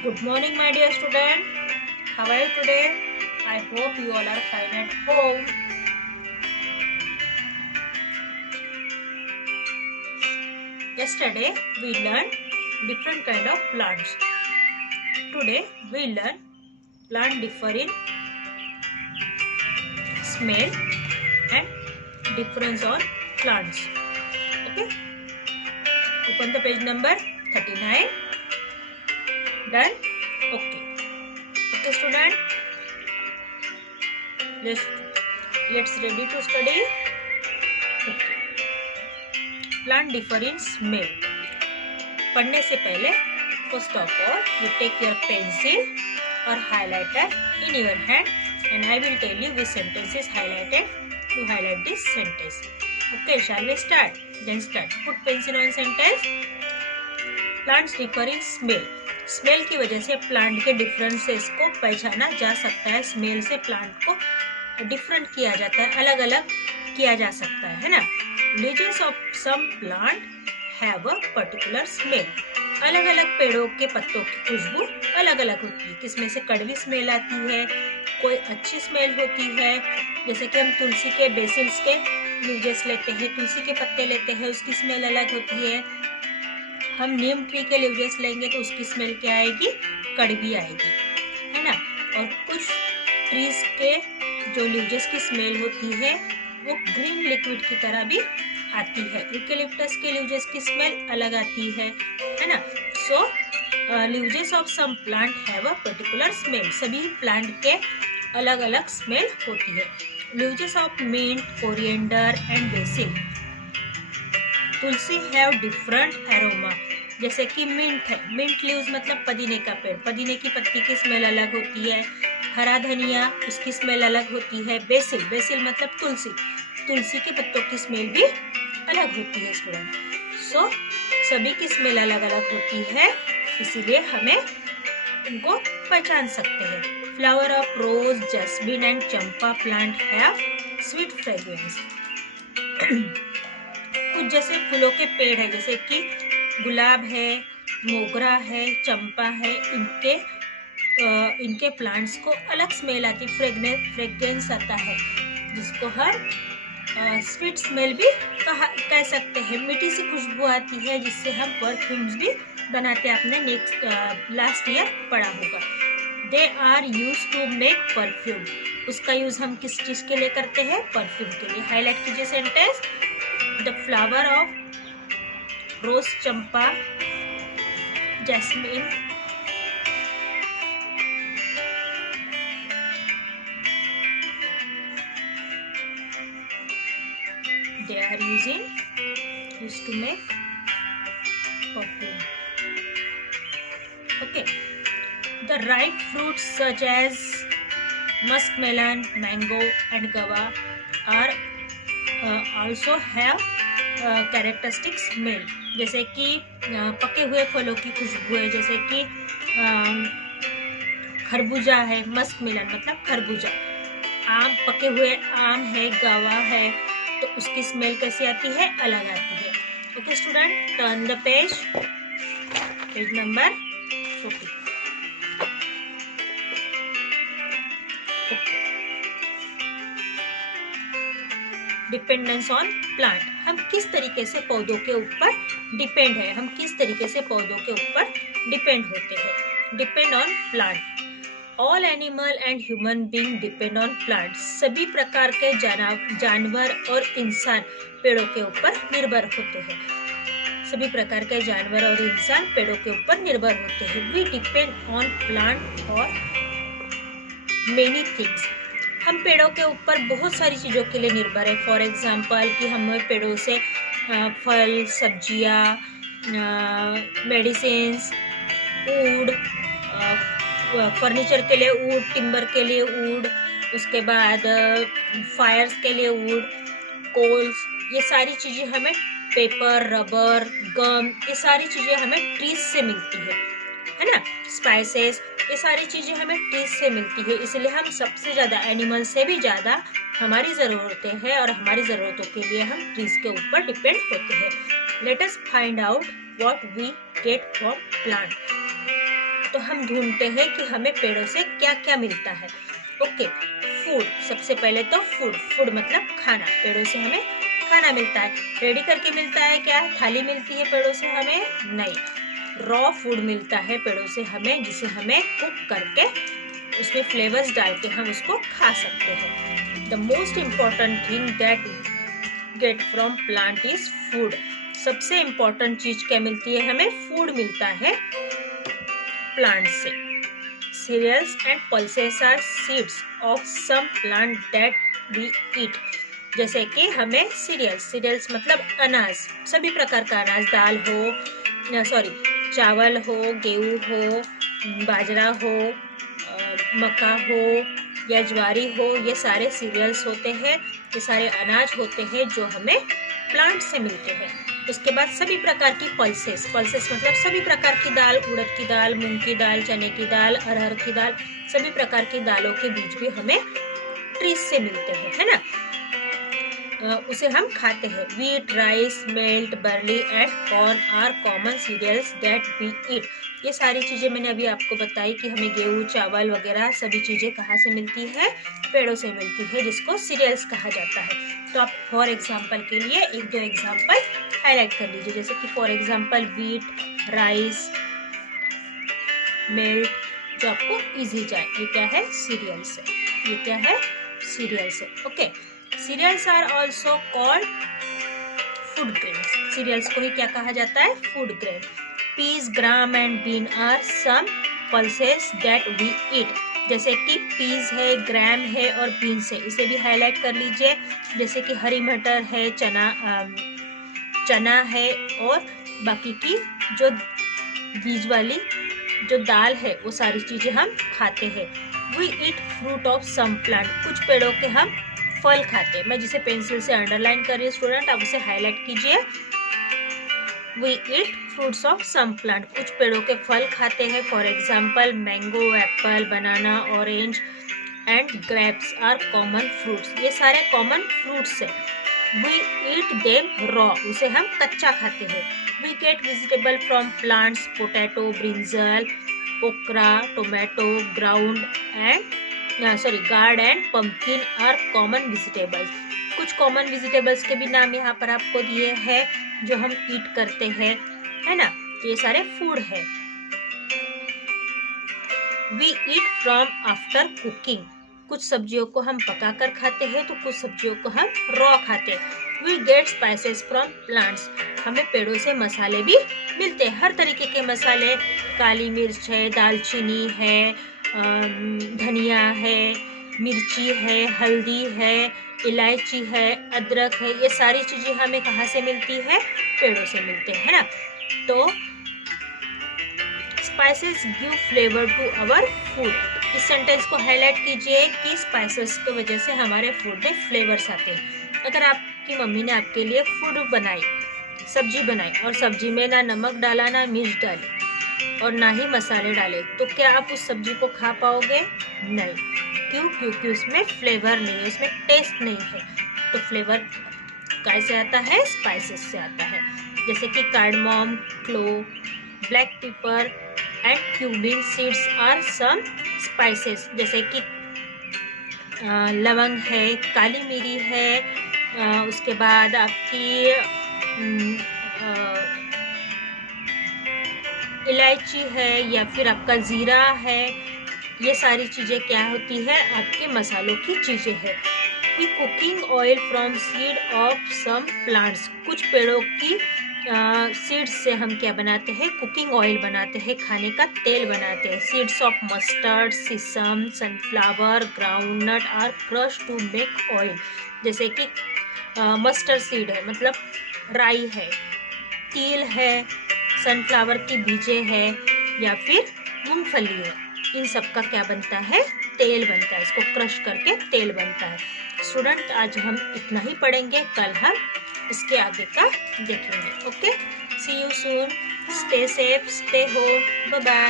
Good morning, my dear student. How are you today? I hope you all are fine at home. Yesterday we learned different kind of plants. Today we learn plant differ in smell and difference on plants. Okay. Open the page number 39. Done. Okay. Okay, student. Let's ready to study. Okay. Plant differ in smell. पढ़ने से पहले first of all you take your pencil or highlighter in your hand and I will tell you which sentence is highlighted to highlight this sentence. Okay, shall we start? Then start. Put pencil on sentence. Plants differ in smell. Smell की वजह से plant के differences को पहचाना जा सकता है. Smell से प्लांट को डिफरेंट किया जाता है, अलग अलग किया जा सकता है ना. Leaves of some plant have a particular smell. अलग अलग पेड़ों के पत्तों की खुशबू अलग अलग होती है. किसमें से कड़वी स्मेल आती है, कोई अच्छी स्मेल होती है. जैसे कि हम तुलसी के बेसिल्स के लीजेस लेते हैं, तुलसी के पत्ते लेते हैं, उसकी स्मेल अलग होती है. हम नीम ट्री के लीजेस लेंगे तो उसकी स्मेल क्या आएगी, कड़वी आएगी, है ना. और कुछ ट्रीज के जो लीजेस की स्मेल होती है वो ग्रीन लिक्विड की तरह भी आती है. यूकेलिप्टस के लीव्स की स्मेल अलग आती है ना. So leaves of some plant have a particular smell. सभी प्लांट के अलग अलग स्मेल होती है. Leaves of mint, coriander and basil, tulsi have different aroma. जैसे कि मिंट है, मिंट लीव्स मतलब पुदीने का पेड़, पुदीने की पत्ती की स्मेल अलग होती है. हरा धनिया, उसकी स्मेल अलग होती है. बेसिल, बेसिल मतलब तुलसी, तुलसी के पत्तों की स्मेल भी अलग होती है स्टूडेंट. सो सभी की स्मेल अलग अलग होती है, इसीलिए हमें उनको पहचान सकते हैं. Flower of rose, jasmine and champa plant have sweet fragrance. कुछ जैसे फूलों के पेड़ है, जैसे कि गुलाब है, मोगरा है, चंपा है, इनके प्लांट्स को अलग स्मेल आती है, फ्रेग्रेंस आता है, जिसको हर स्वीट स्मेल भी कह सकते हैं. मीठी सी खुशबू आती है जिससे हम परफ्यूम्स भी बनाते हैं. आपने लास्ट ईयर पढ़ा होगा. They are use to make perfume. उसका यूज हम किस चीज के लिए करते हैं, परफ्यूम के लिए. हाईलाइट कीजिए sentence. The flower of rose, champa, jasmine, they are used to make perfume. Okay. The ripe fruits such as muskmelon, mango and guava are also have characteristic smell. जैसे कि पके हुए फलों की खुशबू है, जैसे कि खरबूजा है, मस्कमेलन मतलब खरबूजा. आम, पके हुए आम है, गावा है, तो उसकी स्मेल कैसी आती है, अलग आती है. Okay student, turn the page number 40. Dependence on plant. हम किस तरीके से पौधों के ऊपर डिपेंड है, हम किस तरीके से पौधों के ऊपर डिपेंड होते हैं. Depend on plant. All animal and human being depend on plants. सभी प्रकार के जानवर और इंसान पेड़ों के ऊपर निर्भर होते हैं. सभी प्रकार के जानवर और इंसान पेड़ों के ऊपर निर्भर होते हैं. We depend on plant for many things. हम पेड़ों के ऊपर बहुत सारी चीज़ों के लिए निर्भर है. फॉर एग्जाम्पल कि हमें पेड़ों से फल, सब्जियाँ, मेडिसिन्स, वुड, फर्नीचर के लिए वुड, टिम्बर के लिए वुड, उसके बाद फायर्स के लिए वुड, कोल्स, ये सारी चीज़ें हमें, पेपर, रबर, गम, ये सारी चीज़ें हमें ट्रीज से मिलती है ना. स्पाइसेस, ये सारी चीज़ें हमें ट्रीज से मिलती है. इसलिए हम सबसे ज़्यादा एनिमल से भी ज़्यादा हमारी ज़रूरतें हैं और हमारी ज़रूरतों के लिए हम ट्रीज के ऊपर डिपेंड होते हैं. Let us find out what we get from plant. तो तो हम ढूंढते हैं कि हमें पेड़ों से क्या क्या मिलता है। ओके, फूड, सबसे पहले तो फूड मतलब खाना, पेड़ों से हमें खाना मिलता है। रेडी करके मिलता है क्या? थाली मिलती है पेड़ों से हमें? नहीं, रॉ फूड मिलता है पेड़ों से हमें, जिसे हमें कुक करके उसमें फ्लेवर्स डाल के हम उसको खा सकते हैं। The most important thing that get from plant is food. सबसे इम्पॉर्टेंट चीज क्या मिलती है हमें? फूड मिलता है प्लांट से। Cereals and pulses are seeds of some plant that we eat. जैसे कि हमें सीरियल्स मतलब अनाज, सभी प्रकार का अनाज, दाल हो, चावल हो, गेहूँ हो, बाजरा हो, मक्का हो या ज्वारी हो, ये सारे सीरियल्स होते हैं, ये सारे अनाज होते हैं जो हमें प्लांट से मिलते हैं। उसके बाद सभी प्रकार की पल्सेस मतलब सभी प्रकार की दाल, उड़द की दाल, मूंग की दाल, चने की दाल, अरहर की दाल, सभी प्रकार की दालों के बीज भी हमें ट्रीज से मिलते हैं, है ना। उसे हम खाते हैं। Wheat, rice, malt, barley and corn are common cereals that we eat. ये सारी चीज़ें मैंने अभी आपको बताई कि हमें गेहूँ, चावल वगैरह सभी चीज़ें कहाँ से मिलती है? पेड़ों से मिलती है, जिसको सीरियल्स कहा जाता है। तो आप फॉर एग्जाम्पल के लिए 1-2 एग्जाम्पल हाईलाइट कर लीजिए, जैसे कि for example wheat, rice, melt, जो आपको इजी जाए। ये क्या है? सीरियल्स है। ये क्या है? सीरियल्स है। ओके, cereals are also called food grains. Cereals को ही क्या कहा जाता है? Food grain. Peas, gram and bean are some pulses that we eat. जैसे कि पीस है, ग्राम है और बीन्स है, इसे भी हाईलाइट कर लीजिए। जैसे कि हरी मटर है, चना है और बाकी की जो बीज वाली जो दाल है, वो सारी चीजें हम खाते हैं। We eat fruit of some plant. कुछ पेड़ों के हम फल खाते हैं। मैं जिसे पेंसिल से अंडरलाइन कर रही हूँ स्टूडेंट, आप उसे हाईलाइट कीजिए। We eat fruits of some plant. कुछ पेड़ों के फल खाते हैं। For example mango, apple, banana, orange and grapes are common fruits. ये सारे कॉमन फ्रूट्स है। We eat them raw. उसे हम कच्चा खाते हैं। We get vegetable from plants. Potato, brinjal, okra, tomato, gourd and pumpkin are common vegetables. कुछ common vegetables के भी नाम यहाँ पर आपको दिए हैं जो हम ईट करते हैं, है ना। ये सारे फूड है। We eat from after cooking. कुछ सब्जियों को हम पकाकर खाते हैं तो कुछ सब्जियों को हम रॉ खाते हैं। We get spices from plants. हमें पेड़ों से मसाले भी मिलते हैं, हर तरीके के मसाले। काली मिर्च है, दालचीनी है, धनिया है, मिर्ची है, हल्दी है, इलायची है, अदरक है, ये सारी चीज़ें हमें कहाँ से मिलती है? पेड़ों से मिलते हैं, है ना। तो spices give flavour to our food. इस सेंटेंस को हाईलाइट कीजिए कि स्पाइसेस की वजह से हमारे फूड में फ्लेवर्स आते हैं। अगर आपकी मम्मी ने आपके लिए फूड बनाई, सब्जी बनाई और सब्जी में ना नमक डाला, ना मिर्च डाली और ना ही मसाले डाले, तो क्या आप उस सब्जी को खा पाओगे? नहीं। क्यों? क्योंकि उसमें फ्लेवर नहीं है, उसमें टेस्ट नहीं है। तो फ्लेवर कैसे आता है? स्पाइसेस से आता है। जैसे कि cardamom, clove, black pepper and cumin seeds are some spices. जैसे कि लवंग है, काली मिरी है, उसके बाद आपकी इलायची है या फिर आपका जीरा है। ये सारी चीज़ें क्या होती है? आपके मसालों की चीज़ें हैं। We cooking oil from seed of some plants. कुछ पेड़ों की सीड्स से हम क्या बनाते हैं? कुकिंग ऑयल बनाते हैं, खाने का तेल बनाते हैं। Seeds of mustard, sesame, sunflower, groundnut are crush to make oil. जैसे कि मस्टर्ड सीड है मतलब राई है, तिल है, सनफ्लावर की बीजें हैं या फिर मूंगफली है। इन सब का क्या बनता है? तेल बनता है। इसको क्रश करके तेल बनता है। स्टूडेंट, आज हम इतना ही पढ़ेंगे, कल हम इसके आगे का देखेंगे। Okay, see you soon, stay safe, stay home, bye bye.